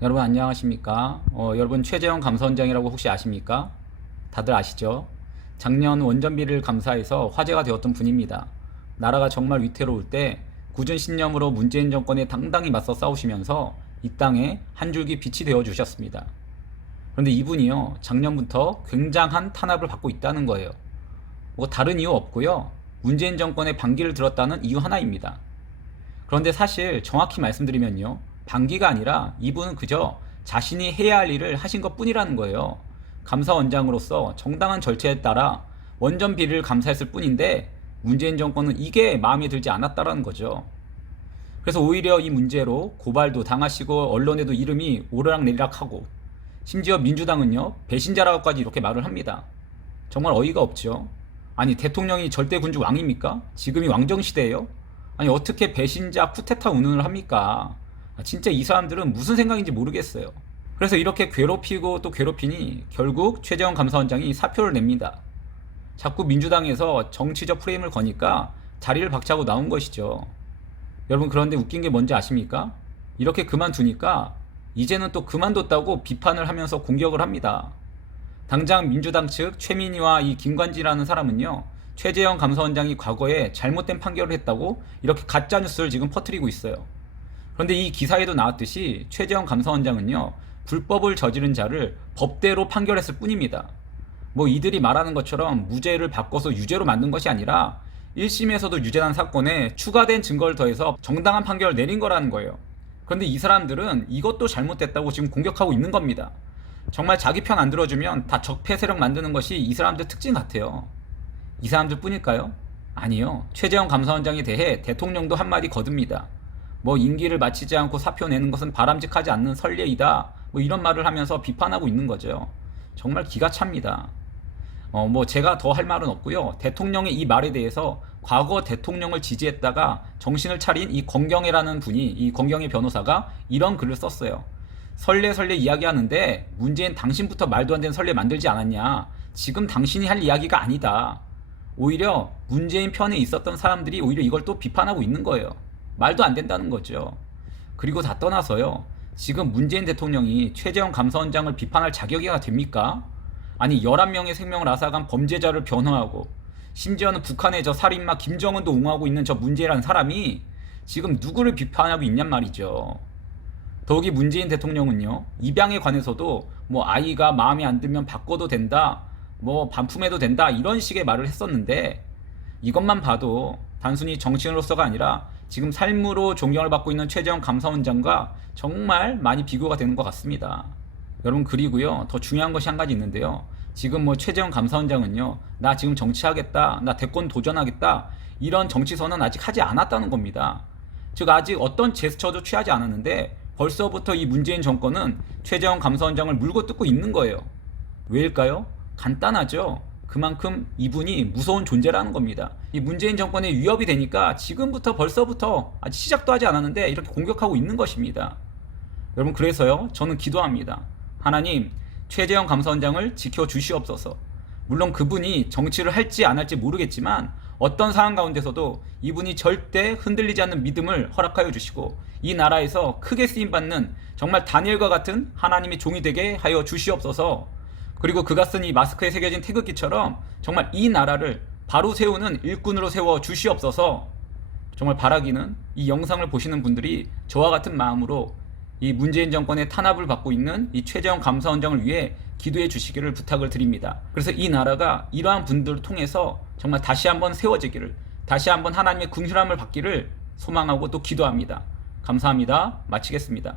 여러분 안녕하십니까? 여러분 최재형 감사원장이라고 혹시 아십니까? 다들 아시죠? 작년 원전비를 감사해서 화제가 되었던 분입니다. 나라가 정말 위태로울 때 굳은 신념으로 문재인 정권에 당당히 맞서 싸우시면서 이 땅에 한 줄기 빛이 되어 주셨습니다. 그런데 이분이요, 작년부터 굉장한 탄압을 받고 있다는 거예요. 뭐 다른 이유 없고요. 문재인 정권의 반기를 들었다는 이유 하나입니다. 그런데 사실 정확히 말씀드리면요, 반기가 아니라 이분은 그저 자신이 해야 할 일을 하신 것 뿐이라는 거예요. 감사원장으로서 정당한 절차에 따라 원전 비리를 감사했을 뿐인데 문재인 정권은 이게 마음에 들지 않았다라는 거죠. 그래서 오히려 이 문제로 고발도 당하시고 언론에도 이름이 오르락내리락하고, 심지어 민주당은요, 배신자라고까지 이렇게 말을 합니다. 정말 어이가 없죠. 아니, 대통령이 절대 군주 왕입니까? 지금이 왕정시대예요? 아니, 어떻게 배신자 쿠데타 운운을 합니까? 진짜 이 사람들은 무슨 생각인지 모르겠어요. 그래서 이렇게 괴롭히고 또 괴롭히니 결국 최재형 감사원장이 사표를 냅니다. 자꾸 민주당에서 정치적 프레임을 거니까 자리를 박차고 나온 것이죠. 여러분, 그런데 웃긴 게 뭔지 아십니까? 이렇게 그만두니까 이제는 또 그만뒀다고 비판을 하면서 공격을 합니다. 당장 민주당 측 최민희와 이 김관지라는 사람은요, 최재형 감사원장이 과거에 잘못된 판결을 했다고 이렇게 가짜뉴스를 지금 퍼뜨리고 있어요. 그런데 이 기사에도 나왔듯이 최재형 감사원장은요, 불법을 저지른 자를 법대로 판결했을 뿐입니다. 뭐 이들이 말하는 것처럼 무죄를 바꿔서 유죄로 만든 것이 아니라 1심에서도 유죄난 사건에 추가된 증거를 더해서 정당한 판결을 내린 거라는 거예요. 그런데 이 사람들은 이것도 잘못됐다고 지금 공격하고 있는 겁니다. 정말 자기 편 안 들어주면 다 적폐 세력 만드는 것이 이 사람들 특징 같아요. 이 사람들 뿐일까요? 아니요. 최재형 감사원장에 대해 대통령도 한마디 거듭니다. 뭐 임기를 마치지 않고 사표 내는 것은 바람직하지 않는 선례이다, 뭐 이런 말을 하면서 비판하고 있는 거죠. 정말 기가 찹니다. 뭐 제가 더 할 말은 없고요. 대통령의 이 말에 대해서 과거 대통령을 지지했다가 정신을 차린 이 권경애라는 분이, 이 권경애 변호사가 이런 글을 썼어요. 설레 이야기하는데 문재인 당신부터 말도 안 되는 설레 만들지 않았냐. 지금 당신이 할 이야기가 아니다. 오히려 문재인 편에 있었던 사람들이 오히려 이걸 또 비판하고 있는 거예요. 말도 안 된다는 거죠. 그리고 다 떠나서요, 지금 문재인 대통령이 최재형 감사원장을 비판할 자격이 됩니까? 아니, 11명의 생명을 앗아간 범죄자를 변호하고 심지어는 북한의 저 살인마 김정은도 옹호하고 있는 저 문재인이라는 사람이 지금 누구를 비판하고 있냔 말이죠. 더욱이 문재인 대통령은요, 입양에 관해서도 뭐 아이가 마음에 안 들면 바꿔도 된다, 뭐 반품해도 된다, 이런 식의 말을 했었는데 이것만 봐도 단순히 정치인으로서가 아니라 지금 삶으로 존경을 받고 있는 최재형 감사원장과 정말 많이 비교가 되는 것 같습니다. 여러분, 그리고요, 더 중요한 것이 한 가지 있는데요. 지금 뭐 최재형 감사원장은요, 나 지금 정치하겠다, 나 대권 도전하겠다, 이런 정치 선언 아직 하지 않았다는 겁니다. 즉 아직 어떤 제스처도 취하지 않았는데 벌써부터 이 문재인 정권은 최재형 감사원장을 물고 뜯고 있는 거예요. 왜일까요? 간단하죠. 그만큼 이분이 무서운 존재라는 겁니다. 이 문재인 정권에 위협이 되니까 지금부터 벌써부터 아직 시작도 하지 않았는데 이렇게 공격하고 있는 것입니다. 여러분, 그래서요, 저는 기도합니다. 하나님, 최재형 감사원장을 지켜주시옵소서. 물론 그분이 정치를 할지 안 할지 모르겠지만 어떤 상황 가운데서도 이분이 절대 흔들리지 않는 믿음을 허락하여 주시고 이 나라에서 크게 쓰임받는 정말 다니엘과 같은 하나님의 종이 되게 하여 주시옵소서. 그리고 그가 쓴 이 마스크에 새겨진 태극기처럼 정말 이 나라를 바로 세우는 일꾼으로 세워 주시옵소서. 정말 바라기는 이 영상을 보시는 분들이 저와 같은 마음으로 이 문재인 정권의 탄압을 받고 있는 이 최재형 감사원장을 위해 기도해 주시기를 부탁을 드립니다. 그래서 이 나라가 이러한 분들을 통해서 정말 다시 한번 세워지기를, 다시 한번 하나님의 긍휼함을 받기를 소망하고 또 기도합니다. 감사합니다. 마치겠습니다.